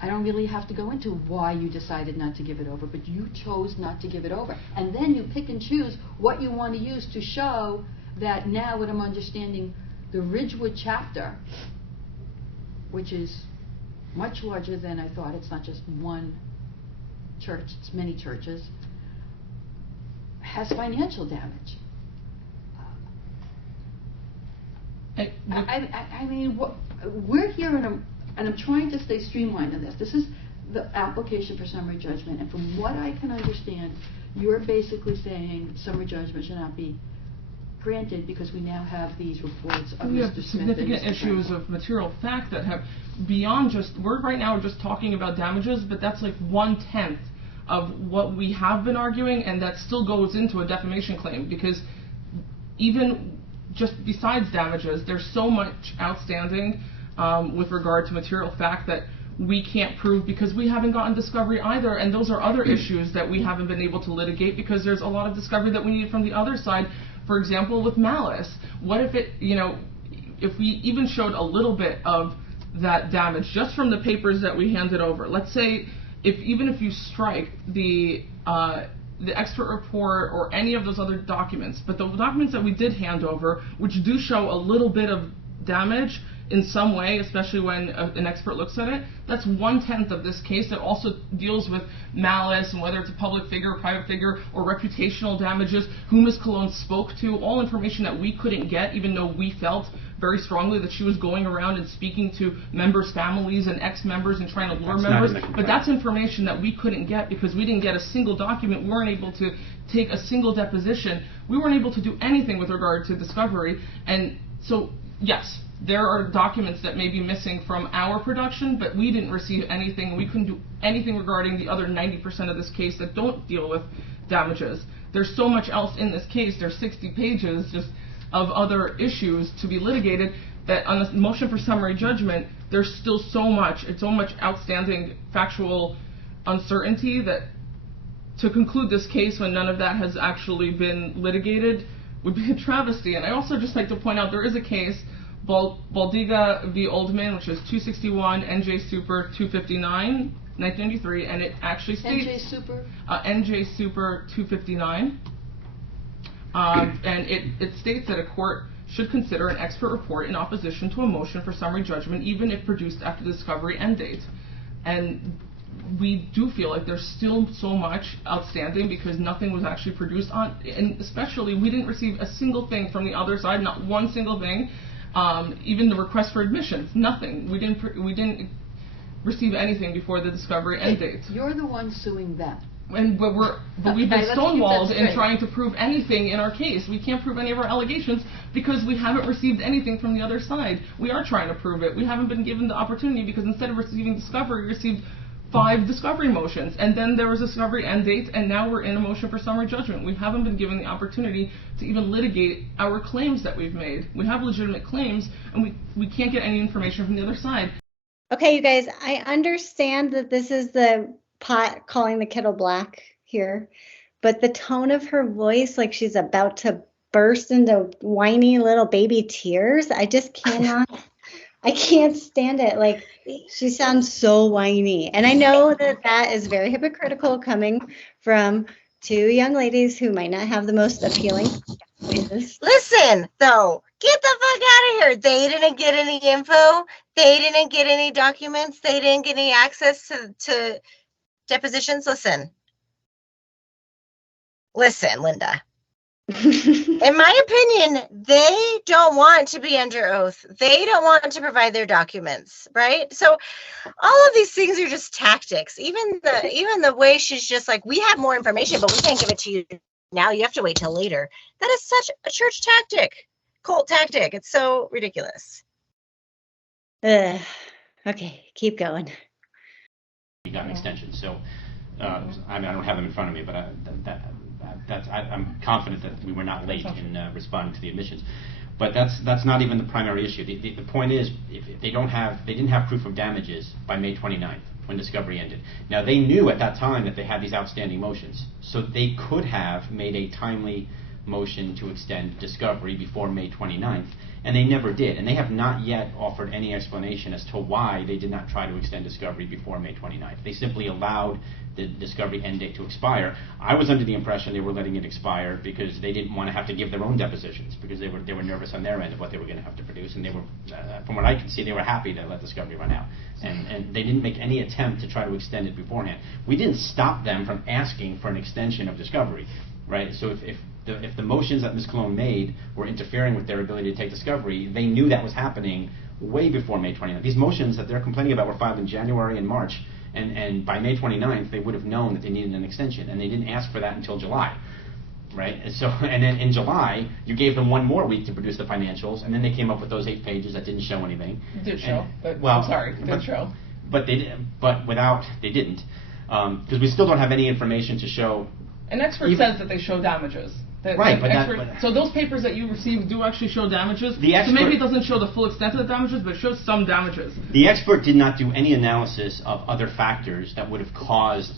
I don't really have to go into why you decided not to give it over, but you chose not to give it over. And then you pick and choose what you want to use to show that now what I'm understanding, the Ridgewood chapter, which is much larger than I thought, it's not just one church, it's many churches, has financial damage. I mean, we're here and I'm trying to stay streamlined in this. This is the application for summary judgment, and from what I can understand, you're basically saying summary judgment should not be granted because we now have these reports of we have Mr. Smith significant and Mr. issues Frankel. of material fact that have beyond just, we're right now just talking about damages, but that's like 1/10 of what we have been arguing, and that still goes into a defamation claim, because even just besides damages, there's so much outstanding with regard to material fact that we can't prove because we haven't gotten discovery either, and those are other issues that we haven't been able to litigate because there's a lot of discovery that we need from the other side. For example, with malice, what if it, if we even showed a little bit of that damage just from the papers that we handed over? Let's say even if you strike the expert report or any of those other documents, but the documents that we did hand over, which do show a little bit of damage in some way, especially when an expert looks at it, that's 1/10 of this case that also deals with malice and whether it's a public figure, a private figure, or reputational damages, who Ms. Colón spoke to, all information that we couldn't get, even though we felt very strongly that she was going around and speaking to members' families and ex-members and trying to lure members. But that's information that we couldn't get because we didn't get a single document. We weren't able to take a single deposition. We weren't able to do anything with regard to discovery. And so, yes, there are documents that may be missing from our production, but we didn't receive anything. We couldn't do anything regarding the other 90% of this case that don't deal with damages. There's so much else in this case. There's 60 pages just of other issues to be litigated that on a motion for summary judgment, there's still so much outstanding factual uncertainty that to conclude this case when none of that has actually been litigated would be a travesty. And I also just like to point out there is a case, Baldiga v. Oldman, which is 261 NJ Super 259, 1993, and it actually states NJ Super 259, and it states that a court should consider an expert report in opposition to a motion for summary judgment, even if produced after the discovery end date. And we do feel like there's still so much outstanding because nothing was actually produced on, and especially we didn't receive a single thing from the other side, not one single thing. Even the request for admissions, nothing. We didn't receive anything before the discovery end date. You're the one suing them. But we've been stonewalled in trying to prove anything in our case. We can't prove any of our allegations because we haven't received anything from the other side. We are trying to prove it. We haven't been given the opportunity because instead of receiving discovery, we received 5 discovery motions, and then there was a discovery end date, and now we're in a motion for summary judgment. We haven't been given the opportunity to even litigate our claims that we've made. We have legitimate claims, and we can't get any information from the other side. Okay, you guys, I understand that this is the pot calling the kettle black here, but the tone of her voice, like she's about to burst into whiny little baby tears, I just cannot. I can't stand it. Like, she sounds so whiny. And I know that is very hypocritical coming from 2 young ladies who might not have the most appealing voices. Listen, though, Get the fuck out of here. They didn't get any info. They didn't get any documents. They didn't get any access to depositions. Listen, Linda. In my opinion, they don't want to be under oath. They don't want to provide their documents, right? So all of these things are just tactics. Even the way she's just like, we have more information, but we can't give it to you now. You have to wait till later. That is such a church tactic, cult tactic. It's so ridiculous. Okay, keep going. We got an extension, so I mean, I don't have them in front of me, but I'm confident that we were not late in responding to the admissions. But that's not even the primary issue. The point is, if they didn't have proof of damages by May 29th when discovery ended. Now they knew at that time that they had these outstanding motions, so they could have made a timely motion to extend discovery before May 29th, and they never did. And they have not yet offered any explanation as to why they did not try to extend discovery before May 29th. They simply allowed the discovery end date to expire. I was under the impression they were letting it expire because they didn't want to have to give their own depositions, because they were nervous on their end of what they were going to have to produce, and they were, from what I could see, they were happy to let discovery run out. And they didn't make any attempt to try to extend it beforehand. We didn't stop them from asking for an extension of discovery, right? So if the motions that Ms. Colón made were interfering with their ability to take discovery, they knew that was happening way before May 29th. These motions that they're complaining about were filed in January and March, and by May 29th, they would have known that they needed an extension, and they didn't ask for that until July, right? And then in July, you gave them one more week to produce the financials, and then they came up with those 8 pages that didn't show anything. Did show, but well, I'm sorry, did show. But they didn't, because we still don't have any information to show. An expert says that they show damages. Right, but so those papers that you received do actually show damages. So maybe it doesn't show the full extent of the damages, but it shows some damages. The expert did not do any analysis of other factors that would have caused,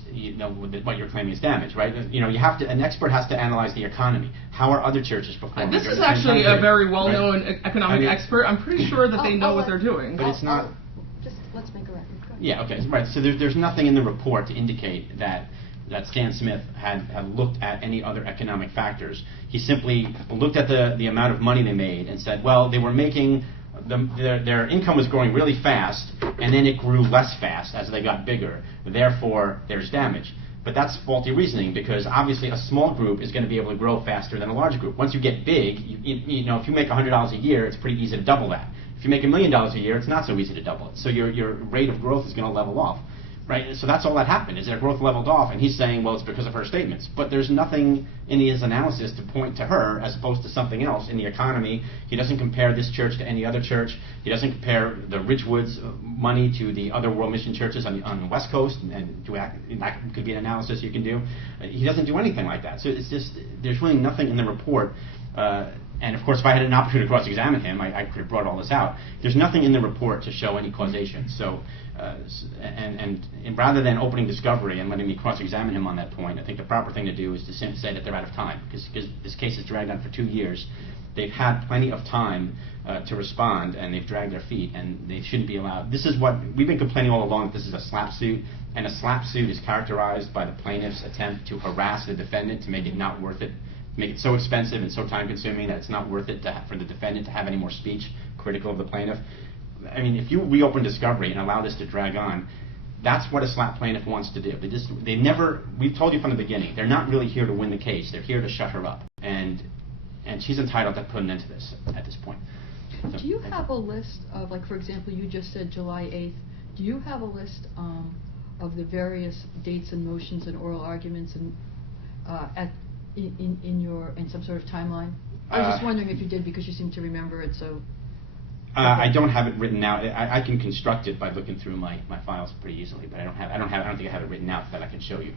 what you're claiming is damage, right? An expert has to analyze the economy. How are other churches performing? This is actually a very well-known economic expert. I'm pretty sure that they know what they're doing. But it's not. Just let's make a record. Yeah. Okay. Right. So there's nothing in the report to indicate that Stan Smith had looked at any other economic factors. He simply looked at the amount of money they made and said, well, they were making, their income was growing really fast, and then it grew less fast as they got bigger. Therefore, there's damage. But that's faulty reasoning, because obviously a small group is going to be able to grow faster than a large group. Once you get big, if you make $100 a year, it's pretty easy to double that. If you make $1 million a year, it's not so easy to double it. So your rate of growth is going to level off. Right, so that's all that happened, is their growth leveled off, and he's saying, well, it's because of her statements. But there's nothing in his analysis to point to her as opposed to something else in the economy. He doesn't compare this church to any other church. He doesn't compare the Ridgewood's money to the other World Mission churches on the West Coast, and that could be an analysis you can do. He doesn't do anything like that. So it's just, there's really nothing in the report. And of course, if I had an opportunity to cross-examine him, I could have brought all this out. There's nothing in the report to show any causation. So, and rather than opening discovery and letting me cross-examine him on that point, I think the proper thing to do is to simply say that they're out of time, because this case has dragged on for 2 years. They've had plenty of time to respond, and they've dragged their feet, and they shouldn't be allowed. This is what we've been complaining all along, that this is a slap suit, and a slap suit is characterized by the plaintiff's attempt to harass the defendant to make it not worth it, make it so expensive and so time-consuming that it's not worth it for the defendant to have any more speech critical of the plaintiff. I mean, if you reopen discovery and allow this to drag on, that's what a slap plaintiff wants to do. We've told you from the beginning, they're not really here to win the case. They're here to shut her up. And she's entitled to put an end to this at this point. So, do you have a list of, like, for example, you just said July 8th. Do you have a list of the various dates and motions and oral arguments and in some sort of timeline? I was just wondering if you did, because you seem to remember it so. I don't have it written out. I can construct it by looking through my files pretty easily, but I don't think I have it written out that I can show you.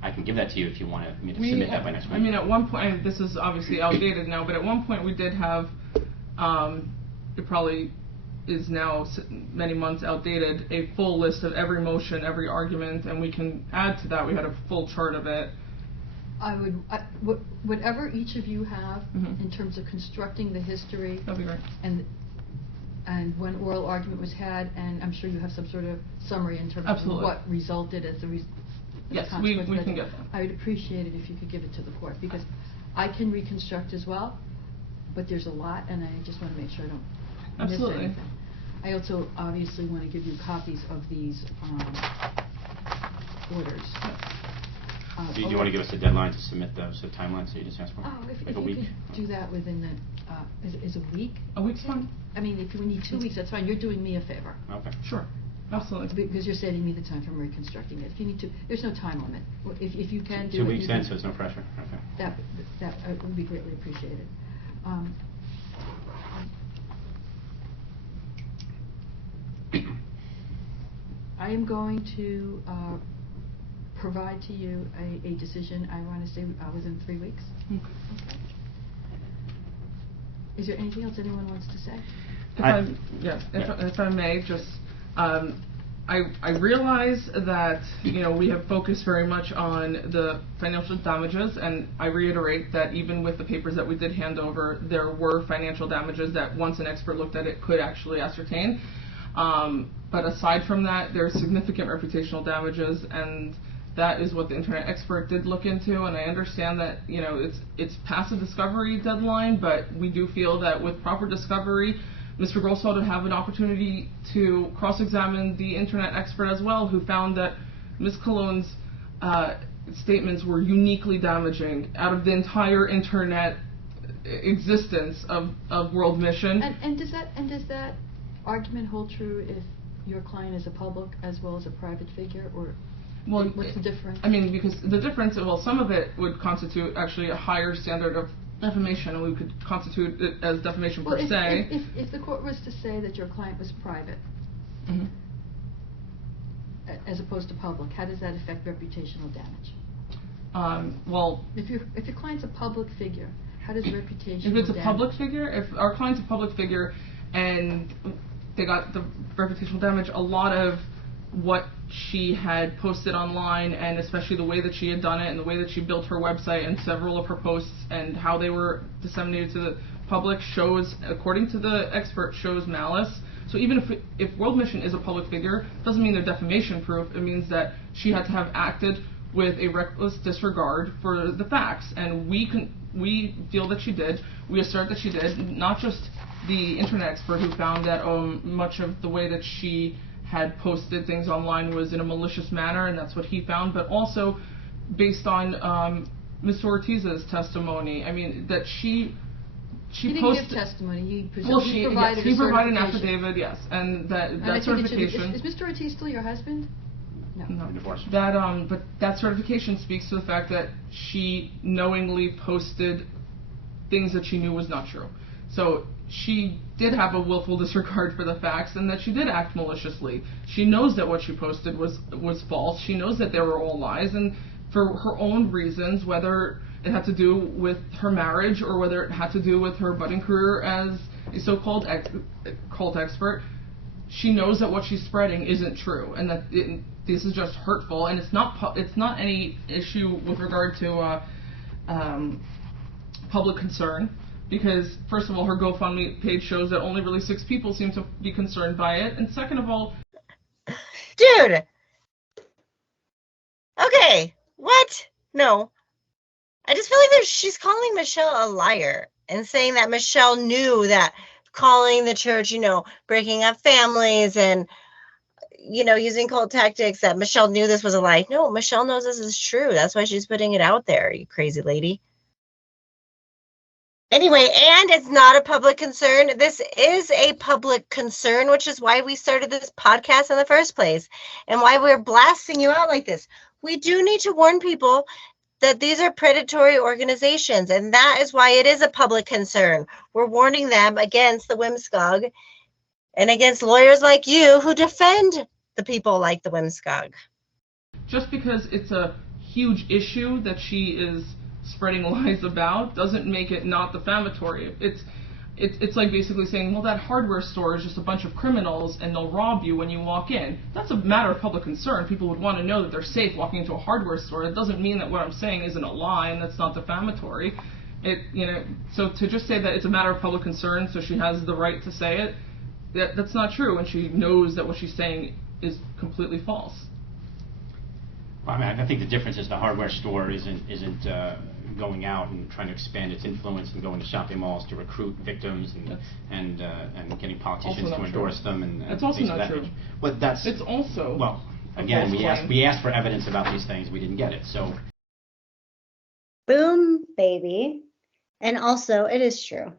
I can give that to you if you want me to submit that by next week. I mean, at one point, this is obviously outdated now, but at one point we did have, it probably is now many months outdated, a full list of every motion, every argument, and we can add to that. We had a full chart of it. Whatever each of you have in terms of constructing the history. That'd be great. And when oral argument was had, and I'm sure you have some sort of summary in terms Absolutely. of what resulted as the Yes, we can get that. I would appreciate it if you could give it to the court, because I can reconstruct as well, but there's a lot, and I just want to make sure I don't Absolutely. miss anything. I also obviously want to give you copies of these orders. Do you want to give us a deadline to submit those, the timelines that you just asked for? Oh, if Like a you week? could do that within the, is a week? A week's fine. I mean, if we need 2 weeks, that's fine. You're doing me a favor. Okay. Sure. Absolutely. Because you're saving me the time from reconstructing it. If you need to, there's no time limit. If you can do it. 2 weeks you then, can- so it's no pressure. Okay. That would be greatly appreciated. I am going to provide to you a decision, I want to say within 3 weeks. Okay. Okay. Is there anything else anyone wants to say? If I may, just I realize that we have focused very much on the financial damages, and I reiterate that even with the papers that we did hand over, there were financial damages that once an expert looked at it could actually ascertain. But aside from that, there's significant reputational damages, and that is what the internet expert did look into. And I understand that it's past the discovery deadline, but we do feel that with proper discovery, Mr. Grosswald would have an opportunity to cross-examine the internet expert as well, who found that Ms. Colón's statements were uniquely damaging out of the entire internet existence of World Mission. And does that argument hold true if your client is a public as well as a private figure, or what's the difference? I mean, because the difference, some of it would constitute actually a higher standard of defamation, and we could constitute it as defamation per se. If the court was to say that your client was private, Mm-hmm. as opposed to public, how does that affect reputational damage? Well, if your client's a public figure, how does reputational if it's a damage? public figure, if our client's a public figure and they got the reputational damage, a lot of what she had posted online, and especially the way that she had done it and the way that she built her website and several of her posts and how they were disseminated to the public shows, according to the expert, shows malice. So even if World Mission is a public figure, doesn't mean they're defamation proof. It means that she had to have acted with a reckless disregard for the facts, and we feel that she did. We assert that she did. Not just the internet expert who found that much of the way that she had posted things online was in a malicious manner, and that's what he found, but also based on Mr. Ortiz's testimony. I mean, that he didn't posted... give testimony. He provided an certification. affidavit, yes, and that And I think certification... Is Mr. Ortiz still your husband? No. Divorce. But that certification speaks to the fact that she knowingly posted things that she knew was not true. So she did have a willful disregard for the facts, and that she did act maliciously. She knows that what she posted was false. She knows that they were all lies, and for her own reasons, whether it had to do with her marriage or whether it had to do with her budding career as a so-called cult expert, she knows that what she's spreading isn't true, and that this is just hurtful, and it's not any issue with regard to public concern. Because, first of all, her GoFundMe page shows that only really 6 people seem to be concerned by it. And second of all... Dude! Okay, what? No. I just feel like she's calling Michele a liar and saying that Michele knew that calling the church, breaking up families and, using cold tactics, that Michele knew this was a lie. No, Michele knows this is true. That's why she's putting it out there, you crazy lady. Anyway, and it's not a public concern. This is a public concern, which is why we started this podcast in the first place and why we're blasting you out like this. We do need to warn people that these are predatory organizations, and that is why it is a public concern. We're warning them against the WMSCOG and against lawyers like you who defend the people like the WMSCOG. Just because it's a huge issue that she is spreading lies about doesn't make it not defamatory. It's like basically saying, well, that hardware store is just a bunch of criminals and they'll rob you when you walk in. That's a matter of public concern. People would want to know that they're safe walking into a hardware store. It doesn't mean that what I'm saying isn't a lie and that's not defamatory. So to just say that it's a matter of public concern, so she has the right to say it, that's not true, and she knows that what she's saying is completely false. Well, I mean, I think the difference is the hardware store isn't going out and trying to expand its influence and going to shopping malls to recruit victims and getting politicians to endorse them and It's also things of not that true. nature. But that's It's also well. a Again, false we claim. asked for evidence about these things. We didn't get it. So Boom, baby. And also, it is true.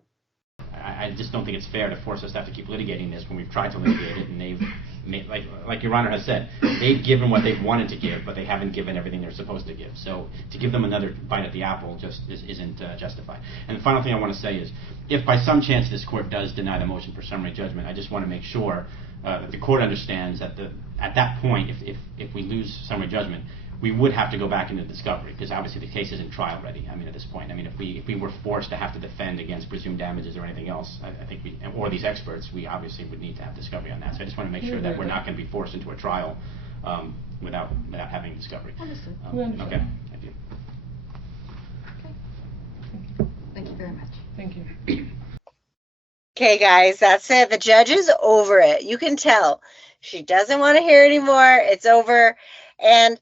I just don't think it's fair to force us to have to keep litigating this when we've tried to litigate it, and they've made, like Your Honor has said, they've given what they've wanted to give, but they haven't given everything they're supposed to give. So to give them another bite at the apple just isn't justified. And the final thing I want to say is, if by some chance this court does deny the motion for summary judgment, I just want to make sure that the court understands that at that point, if we lose summary judgment, we would have to go back into discovery, because obviously the case isn't trial ready. I mean, at this point, I mean, if we were forced to have to defend against presumed damages or anything else, I think or these experts, we obviously would need to have discovery on that. So I just want to make sure that we're not going to be forced into a trial without having discovery. Understood. We understand. Okay. Thank you. Thank you very much. Thank you. Okay, guys, that's it. The judge is over it. You can tell. She doesn't want to hear anymore. It's over. And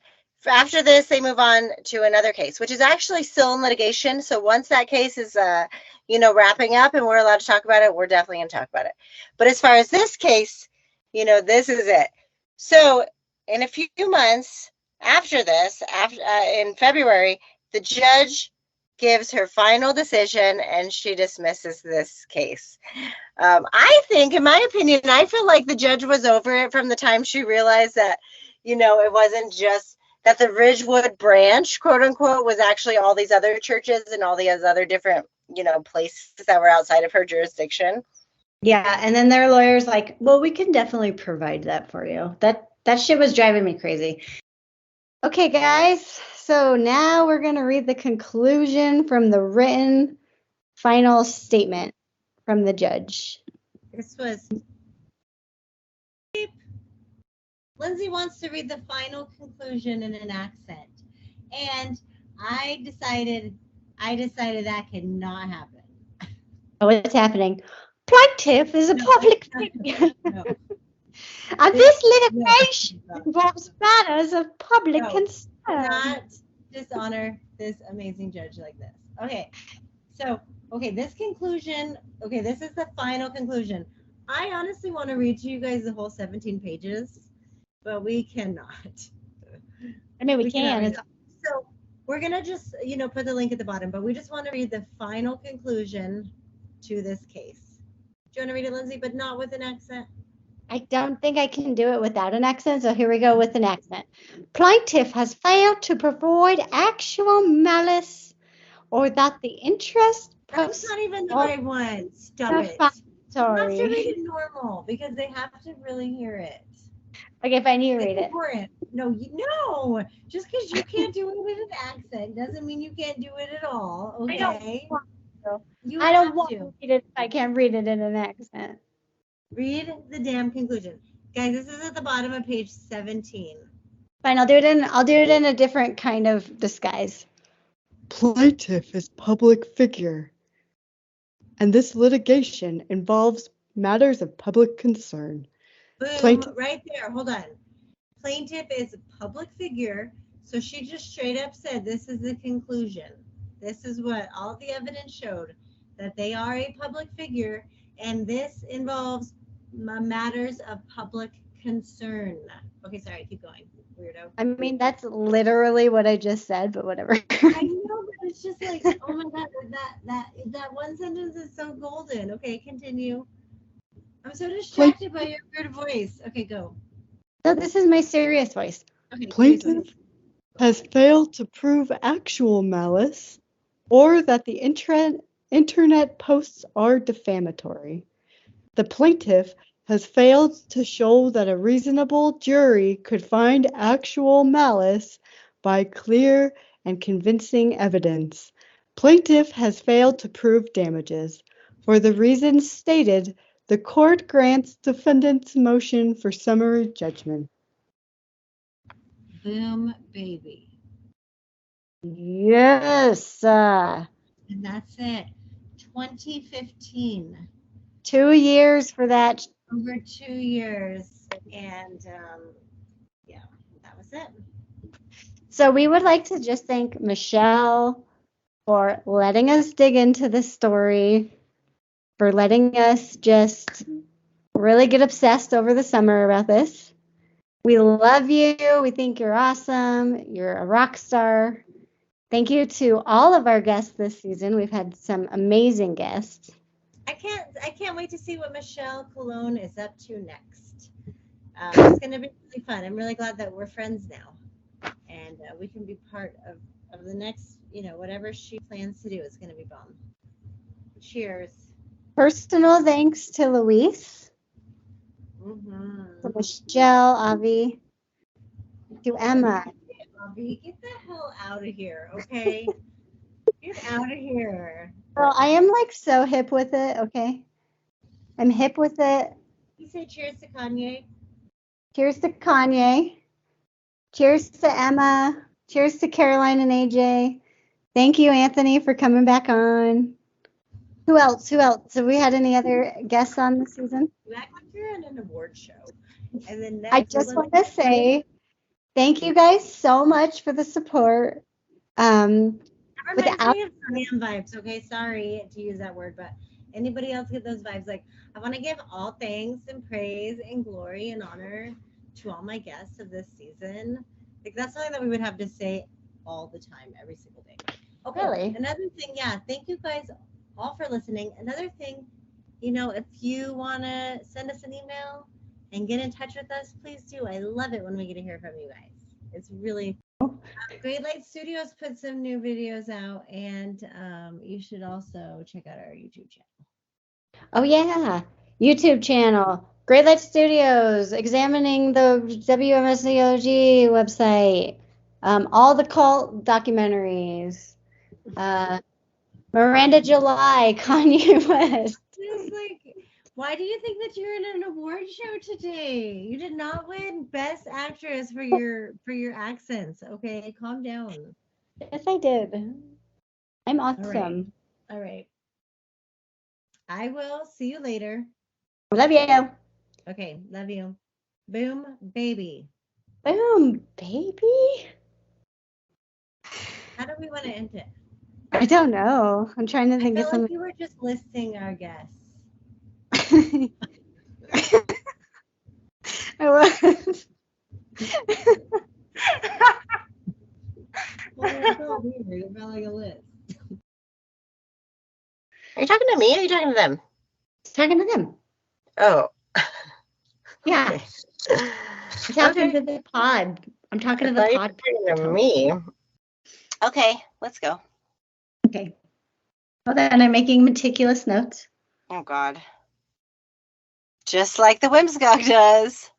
after this, they move on to another case, which is actually still in litigation. So once that case is, wrapping up and we're allowed to talk about it, we're definitely going to talk about it. But as far as this case, this is it. So in a few months after this, in February, the judge gives her final decision and she dismisses this case. I think, in my opinion, I feel like the judge was over it from the time she realized that, it wasn't just that the Ridgewood branch, quote unquote, was actually all these other churches and all these other different, places that were outside of her jurisdiction. Yeah, and then their lawyer's like, well, we can definitely provide that for you. That shit was driving me crazy. Okay, guys, so now we're going to read the conclusion from the written final statement from the judge. This was Lindsay wants to read the final conclusion in an accent. And I decided that could not happen. Oh, it's happening. Plaintiff is a public figure. No. And this litigation involves matters of public No. concern. Not dishonor this amazing judge like this. Okay. So, this conclusion, this is the final conclusion. I honestly want to read to you guys the whole 17 pages, but we cannot. I mean, we can. So we're going to just, put the link at the bottom, but we just want to read the final conclusion to this case. Do you want to read it, Lindsay, but not with an accent? I don't think I can do it without an accent, so here we go with an accent. Plaintiff has failed to provide actual malice or that the interest... That's not even the right one. Stop it. Sorry. You have to read it normal because they have to really hear it. Okay, fine, you read it. Important. No, just because you can't do it with an accent doesn't mean you can't do it at all. Okay. I don't want to read it if I can't read it in an accent. Read the damn conclusion. Guys, this is at the bottom of page 17. Fine, I'll do it in a different kind of disguise. Plaintiff is public figure, and this litigation involves matters of public concern. Boom, right there. Hold on. Plaintiff is a public figure, so she just straight up said this is the conclusion. This is what all the evidence showed, that they are a public figure, and this involves matters of public concern. Okay, sorry, keep going, weirdo. I mean, that's literally what I just said, but whatever. I know, but it's just like, oh my God, that one sentence is so golden. Okay, continue. I'm so distracted by your weird voice. Okay, go. So this is my serious voice. Okay, Plaintiff has failed to prove actual malice or that the internet posts are defamatory. The plaintiff has failed to show that a reasonable jury could find actual malice by clear and convincing evidence. Plaintiff has failed to prove damages. For the reasons stated, the court grants defendant's motion for summary judgment. Boom, baby. Yes. And that's it. 2015. 2 years for that. Over 2 years. And that was it. So we would like to just thank Michele for letting us dig into this story, for letting us just really get obsessed over the summer about this. We love you. We think you're awesome. You're a rock star. Thank you to all of our guests this season. We've had some amazing guests. I can't wait to see what Michele Colón is up to next. It's going to be really fun. I'm really glad that we're friends now, and we can be part of the next, whatever she plans to do. It's going to be bomb. Cheers. Personal thanks to Luis, to Michele, Avi, to Emma. Avi, get the hell out of here, okay? Get out of here. Girl, I am like so hip with it, okay? I'm hip with it. You say cheers to Kanye. Cheers to Kanye. Cheers to Emma. Cheers to Caroline and AJ. Thank you, Anthony, for coming back on. Who else? Have we had any other guests on this season? Back when you're in an award show. And then I just want to say thank you guys so much for the support. Reminds me of Sam vibes, okay? Sorry to use that word, but anybody else get those vibes? Like, I want to give all thanks and praise and glory and honor to all my guests of this season. Like, that's something that we would have to say all the time, every single day. Okay. Really? Another thing, thank you guys all for listening. Another thing, if you want to send us an email and get in touch with us, please do. I love it when we get to hear from you guys. It's really Great Light Studios put some new videos out, and you should also check out our YouTube channel. Oh, yeah. YouTube channel. Great Light Studios, examining the WMSCOG website, all the cult documentaries, Miranda July, Kanye West. Just like, why do you think that you're in an award show today? You did not win Best Actress for your accents. Okay, calm down. Yes, I did. I'm awesome. All right. I will see you later. Love you. Okay, love you. Boom, baby. Boom, baby. How do we want to end it? I don't know. I'm trying to think I of feel like something. you were just listing our guests. I was. Well, it felt weird. It felt like a list. Are you talking to me or are you talking to them? Talking to them. Oh. Yeah. Okay. I'm talking to the pod. I'm talking to the pod. Talking to me. Okay, let's go. Okay. Well, then I'm making meticulous notes. Oh, God. Just like the WMSCOG does.